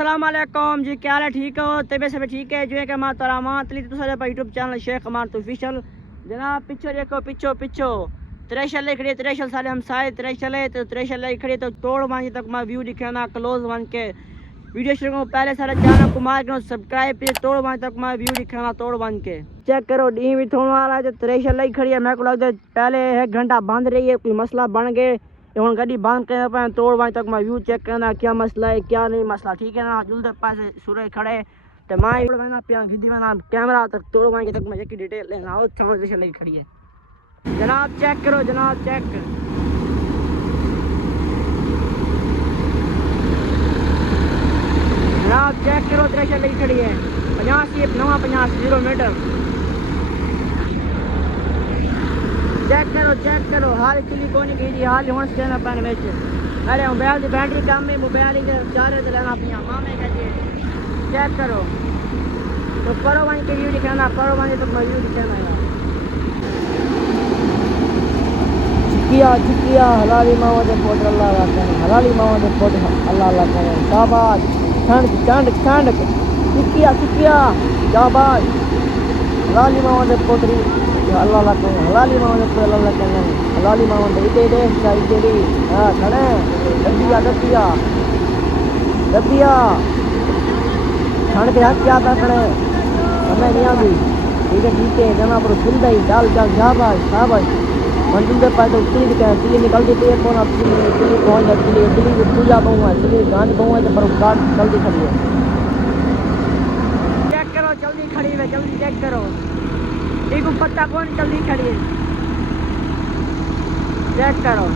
अस्सलाम वालेकुम जी, क्या हाल है? ठीक हो? तबीयत सब ठीक है? जो है कि मां तारा मां तली तो सारे यूट्यूब चैनल शेख अमान ऑफिशियल जनाब। पिछो देखो, पिछो पिछो त्रेशल खड़ी, त्रेशल साले हम साए त्रेशल है तो त्रेशल खड़ी तो तोड़ वन तक मैं व्यू दिखे ना क्लोज वन के वीडियो शुरू करूँ पहले सारे चैनल को मार करो सब्सक्राइब पे तोड़ वन तक मैं व्यू दिखे ना तोड़ वन के चेक करो। डी भी थोड़ा वाला है तो त्रेशल खड़ी है। मेरे को लगता है पहले 1 घंटा बंद रही है, कोई मसला बन गए हम गड्डी बंद करने पाए तोड़ वहीं तक मैं व्यू चेक करना क्या मसला है क्या नहीं मसला, ठीक है ना। जुल्दे पासे सूरज खड़े तो मैं पिया खिदी में कैमरा तक तोड़ वहीं तक मैं एक डिटेल लेना हो लगी खड़ी है जनाब। चेक करो जनाब, चेक जनाब चेक करो। त्रेशल लगी खड़ी है 50 नवा 50 मीटर। चेक करो हाल चिली को नहीं की हाल हूँ स्कैन अपन में अरे मोबाइल की बैटरी कम है, मोबाइल ही चार्जर चलाना पिया मामे कहते चेक करो तो करो वहीं के व्यू दिखाना करो वहीं तो मैं व्यू दिखाना यार। चिकिया हलाली मावा दे पोट अल्लाह अल्लाह करे, हलाली मावा दे पोट अल्लाह अल्लाह करे। शाबाश ठंड ठंड ठंड चिकिया शाबाश हलाली मावा दे पोटरी अल्लाह अल्लाह करे, हलाली मावा दे पोट अल्लाह करे, हलाली मावा दे इधे चाहिए हां खड़े दबिया ठंड पे हाथ क्या था खड़े समय नहीं आती, ठीक है जना पर सुन दई डाल शाबाश शाबाश मंजिल पे पाए तो चिली निकलती थी कौन अब चिली पहुँच जाती चिली पूजा बहु है चिली गांध बहु है तो पर गांध जल्दी खड़ी है। चेक करो जल्दी खड़ी है जल्दी चेक करो एक पत्ता कौन जल्दी खड़ी है चेक करो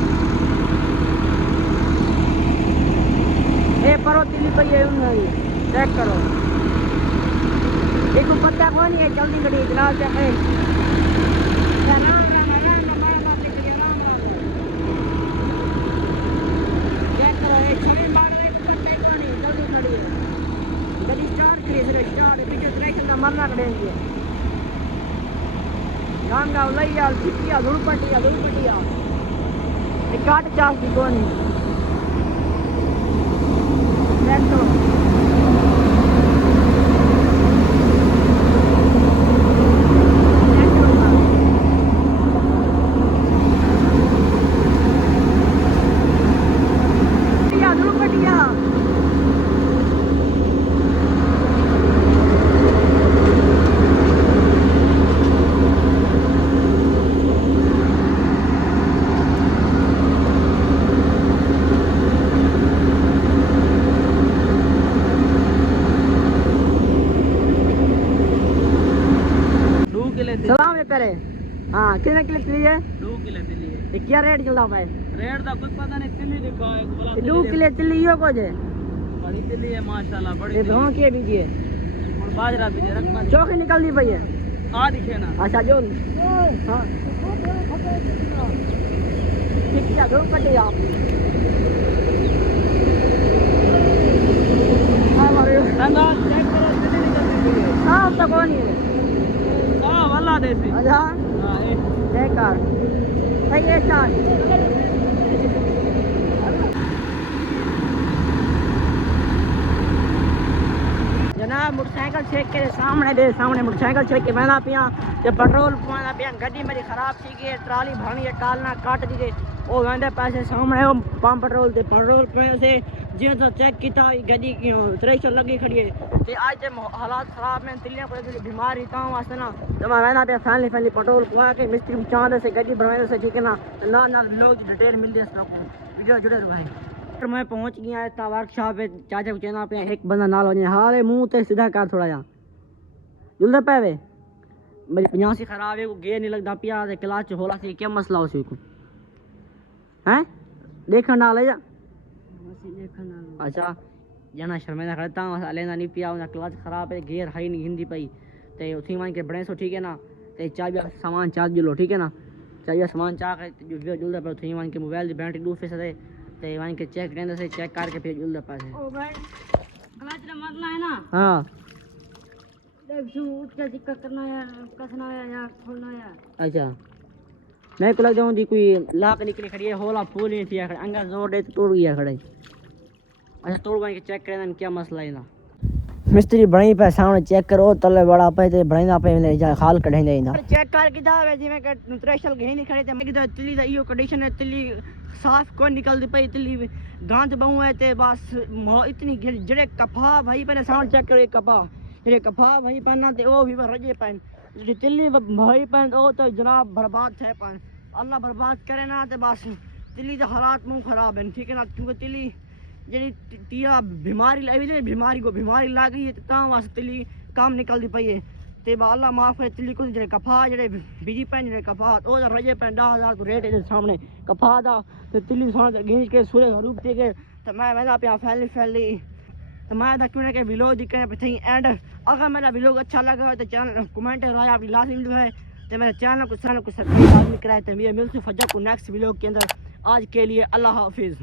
ये परो चिली पई है चेक करो एक पत्ता कौन है जल्दी खड़ी है जनाब। मरना करेंगे गांगा लैया चिकिया धुड़पटिया काट चास की कौन धुड़पटिया सलाम है करे हाँ कितने किलो तिली है 2 किलो तिली है क्या रेट चलता है रेट का कुछ पता नहीं तिली दिखा है 2 किलो तिली यो को जे बड़ी तिली है माशाल्लाह बड़ी धों के दीजिए और बाजरा भी रखना चौकी निकल दी भई है आ दिखे ना अच्छा जो हां ठीक है दो पटे आप हां मारे रंगा चेक करो तिली निकल दी हां तो कौन है वाला देसी अच्छा हां ए बेकार भाई ये चार जनाब मोटरसाइकिल चेक करे सामने मोटरसाइकिल चेक के मैंने पिया ते पेट्रोल पाना पिया गड्डी मेरी खराब थी गई ट्राली भरनी है कालना काट दी गई ओ वेंदे पैसे सामने पंप पेट्रोल ते पेट्रोल पैसे जे तो चेक किया गड्डी की त्रेशल लगी खड़ी है ते आज ते हालात खराब में तिलियां कोई बीमार ही ताऊ वास्ते ना तो मैं वेंदा पे फैमिली पेट्रोल पवा के मिस्त्री चांद से गड्डी बनवाने से ठीक है ना ना लोग डिटेल मिल दे सब वीडियो जुड़े रहे। फिर मैं पहुंच गया था वर्कशॉप पे चाचा को कहना पे एक बंदा नाल हो हाले मुंह ते सीधा कर थोड़ा जा जुल्दे पे मेरी 85 खराब है वो गेयर नहीं लगता पिया ते क्लच होला सी क्या मसला हो सी को हैं देखण नाल है जा अच्छा जना शर्मिंदा करता हूं लेना नहीं पिया उना क्लच खराब है गियर हाई नहीं हिंदी पई ते उठी मान के बड़े सो ठीक है ना ते चाबी सामान चार्ज लो ठीक है ना चाबी सामान चा के जो जुल्दा पे उठी मान के मोबाइल की बैटरी 2% है ते मान के चेक करने से चेक करके फिर जुल्दा पासे ओ भाई क्लच रे मारना है ना हां देख जो उठ के दिक्कत करना है कसना है या खोलना है अच्छा मैं को लग जाऊं जी कोई लाक निकली खड़ी है होला फूल नहीं थी अंगा जोर दे तोड़ गया खड़े अच्छा तोड़ भाई चेक करें क्या मसला है ना मिस्त्री बणी पे सामने चेक करो तले बड़ा पे ते बणीदा पे जा खाल कढेंदे इंदा चेक कर किदा वे जिवें के न्यूट्रिशनल घे नहीं खड़े ते किदा तिल्ली दा इयो कंडीशन है तिल्ली साफ को निकलदी पई तिल्ली गंद बहु है ते बस इतनी जड़े कफा भाई पहले सामने चेक करो कफा जड़े कफा भाई पहना ते ओ भी रजे पैन जड़ी तिल्ली भाई पैन ओ तो जनाब बर्बाद है पैन अल्लाह बर्बाद करे ना ते बस तिल्ली दा हालात मुंह खराब है ठीक है ना क्योंकि तिल्ली जी टिया बीमारी लगी बीमारी लग गई है वास्ते तिल्ली काम निकलती पई है ते अल्लाह माफ करे तिल्ली कुछ जो कफा जो बीजी पैन जो कफा वो रजे पैन 10,000 तो रेट है सामने कफा का तो तिल्ली गिंज के सूरज रूप दे के तो मैं वह पे फैली तो मैं क्यों ना विलोग दिखने पे थी एंड अगर मेरा विलोग अच्छा लगा हो तो चैनल कमेंट राय आपकी लाजमी जो है तो मेरे चैनल को सब्सक्राइब लाजमी कराए तो मिलते फजर को नेक्स्ट विलोग के अंदर आज के लिए अल्लाह हाफिज़।